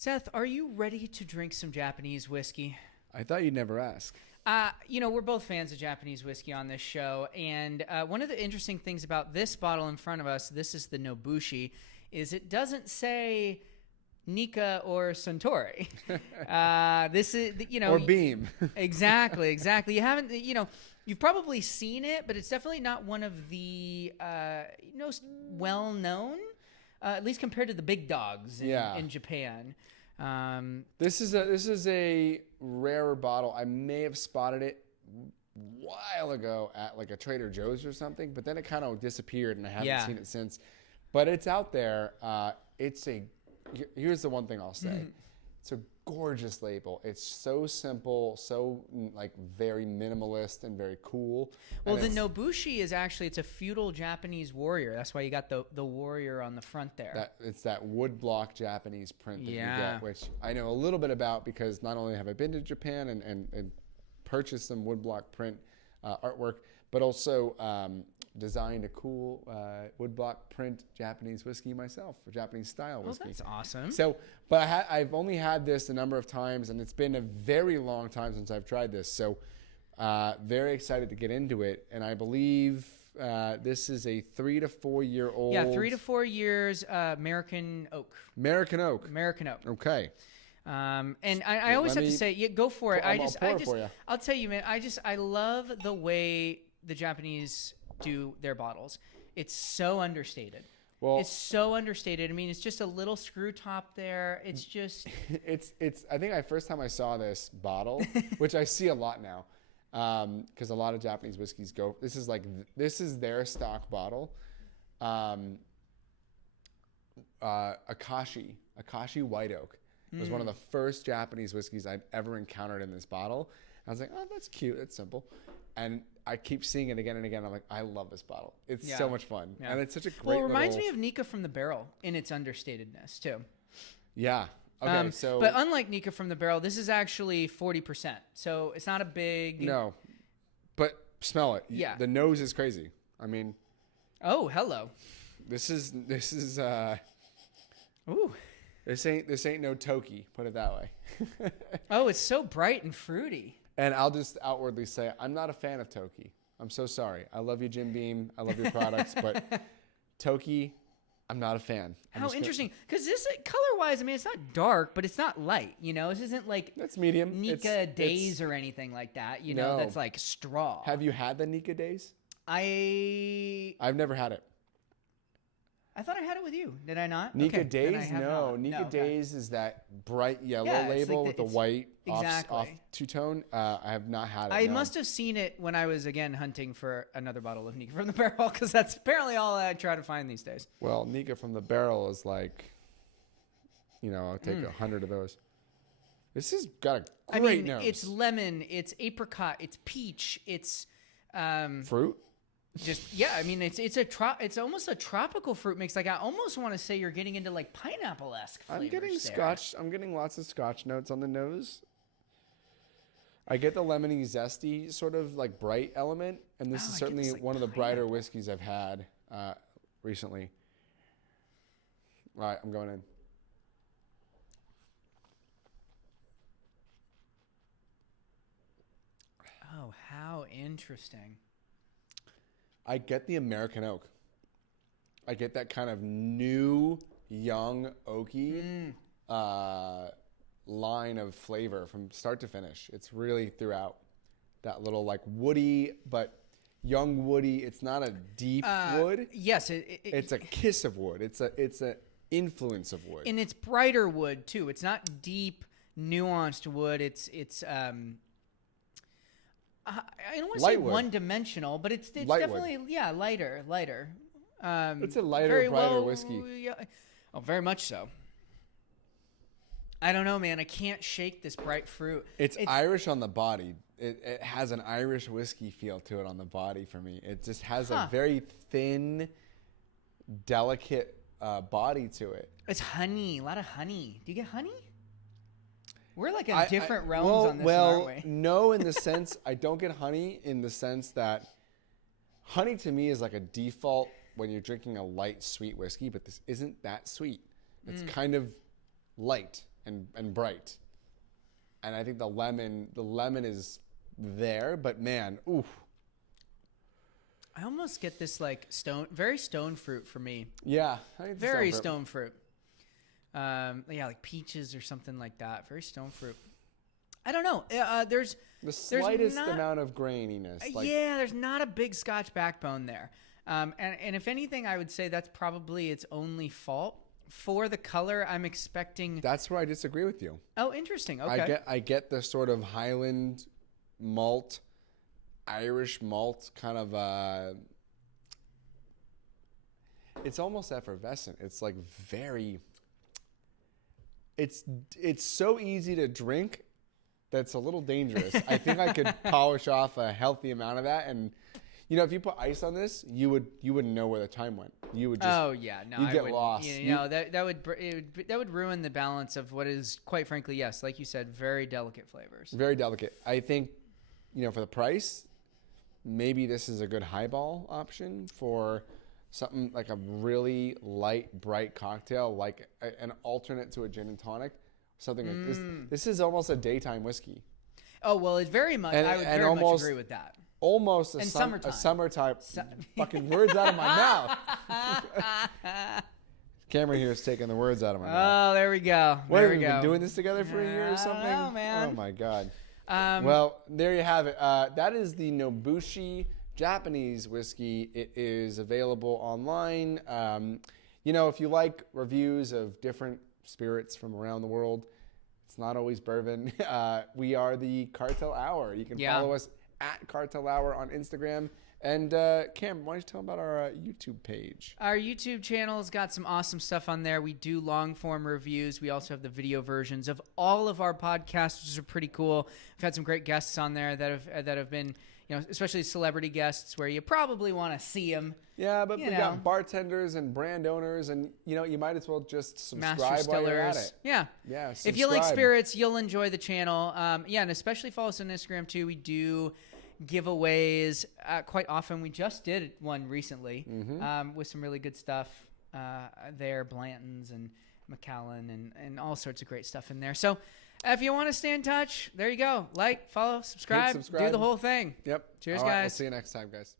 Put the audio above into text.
Seth, are you ready to drink some Japanese whiskey? I thought you'd never ask. We're both fans of Japanese whiskey on this show, and one of the interesting things about this bottle in front of us, this is the Nobushi, is it doesn't say Nikka or Suntory. This is, or Beam. Exactly. You haven't, you've probably seen it, but it's definitely not one of the most well-known, at least compared to the big dogs in Japan. This is a rarer bottle. I may have spotted it a while ago at like a Trader Joe's or something, but then it kind of disappeared and I haven't seen it since. But it's out there. Here's the one thing I'll say. Mm-hmm. It's a gorgeous label. It's so simple, so like very minimalist and very cool. Well, the Nobushi is actually, it's a feudal Japanese warrior. That's why you got the warrior on the front there. It's that woodblock Japanese print that you get, which I know a little bit about because not only have I been to Japan and purchased some woodblock print artwork, but also designed a cool woodblock print Japanese whiskey myself, for Japanese style whiskey. Oh, that's awesome. So, but I've only had this a number of times, and it's been a very long time since I've tried this. So, very excited to get into it. And I believe this is a 3 to 4 year old. Yeah, 3 to 4 years, American oak. American oak. Okay. And I always have to say, go for it. I'll tell you, man. I love the way the Japanese do their bottles. It's so understated. Well, it's so understated. I mean, it's just a little screw top there. It's just it's I think first time I saw this bottle, which I see a lot now, because a lot of Japanese whiskeys go, this is their stock bottle. Akashi White Oak was one of the first Japanese whiskeys I'd ever encountered in this bottle. I was like, oh, that's cute. That's simple. And I keep seeing it again and again. I'm like, I love this bottle. It's so much fun. Yeah. And it's such a great it reminds me of Nikka from the Barrel in its understatedness, too. Yeah. Okay, but unlike Nikka from the Barrel, this is actually 40%. So it's not a big... No. But smell it. Yeah. The nose is crazy. I mean... Oh, hello. This is Ooh. This ain't no Toki, put it that way. Oh, it's so bright and fruity. And I'll just outwardly say, I'm not a fan of Toki. I'm so sorry. I love you, Jim Beam. I love your products, but Toki, I'm not a fan. How interesting. Because this, color-wise, I mean, it's not dark, but it's not light. This isn't like that's medium. Nikka Days or anything like that. No. That's like straw. Have you had the Nikka Days? I've never had it. I thought I had it with you. Did I not? Nikka Days? No. Nikka Days is that bright yellow label with the white off two-tone. I have not had it. I must have seen it when I was, again, hunting for another bottle of Nikka from the Barrel, because that's apparently all I try to find these days. Well, Nikka from the Barrel is like, I'll take 100 of those. This has got a great nose. It's lemon, it's apricot, it's peach, it's... fruit? It's almost a tropical fruit mix. Like I almost want to say you're getting into like pineapple-esque flavors. I'm getting lots of Scotch notes on the nose. I get the lemony, zesty sort of like bright element, and this is certainly one of the brighter whiskeys I've had recently. All right, I'm going in. Oh, how interesting. I get the American oak. I get that kind of new, young, oaky line of flavor from start to finish. It's really throughout. That little like woody, but young woody. It's not a deep wood. Yes. It's a kiss of wood. It's an influence of wood. And it's brighter wood, too. It's not deep, nuanced wood. It's I don't want to say one-dimensional, but it's definitely lighter. It's a lighter, brighter whiskey. Yeah. Oh, very much so. I don't know, man. I can't shake this bright fruit. It's Irish on the body. It has an Irish whiskey feel to it on the body for me. It just has a very thin, delicate body to it. It's honey, a lot of honey. Do you get honey? We're like in different realms on this, aren't we? No, in the sense, I don't get honey in the sense that honey to me is like a default when you're drinking a light, sweet whiskey, but this isn't that sweet. It's kind of light. and bright. And I think the lemon is there, but man, oof. I almost get this like very stone fruit for me. Yeah, very stone fruit. Like peaches or something like that. Very stone fruit. I don't know. There's the slightest amount of graininess. There's not a big Scotch backbone there. And if anything, I would say that's probably its only fault. For the color, I'm expecting. That's where I disagree with you. Oh, interesting. Okay. I get the sort of Highland malt, Irish malt kind of. It's almost effervescent. It's like very. It's so easy to drink. That's a little dangerous. I think I could polish off a healthy amount of that, and if you put ice on this, you wouldn't know where the time went. You would just you'd get lost. That would ruin the balance of what is, quite frankly, yes, like you said, very delicate flavors. Very delicate. I think, for the price, maybe this is a good highball option for something like a really light, bright cocktail, like an alternate to a gin and tonic. Something like this. This is almost a daytime whiskey. Oh, well, it's very much. I would very much agree with that. Almost a summertime. Fucking words out of my mouth. Cameron here is taking the words out of my mouth. Oh, there we go. What, have we been doing this together for a year or something? Oh, man. Oh, my God. Well, there you have it. That is the Nobushi Japanese Whisky. It is available online. If you like reviews of different spirits from around the world, it's not always bourbon. We are the Cartel Hour. You can follow us at Cartel Hour on Instagram. And Cam, why don't you tell them about our YouTube page? Our YouTube channel's got some awesome stuff on there. We do long form reviews. We also have the video versions of all of our podcasts, which are pretty cool. We've had some great guests on there that have been, especially celebrity guests where you probably want to see them. Yeah, but we got bartenders and brand owners, and you might as well just subscribe while you're at it. Yeah. Subscribe. If you like spirits, you'll enjoy the channel. And especially follow us on Instagram too. We do giveaways quite often. We just did one recently with some really good stuff there, Blanton's and Macallan and all sorts of great stuff in there. So if you want to stay in touch, there you go. Like, follow, subscribe, do the whole thing. Yep. Cheers, all right, guys. We'll see you next time, guys.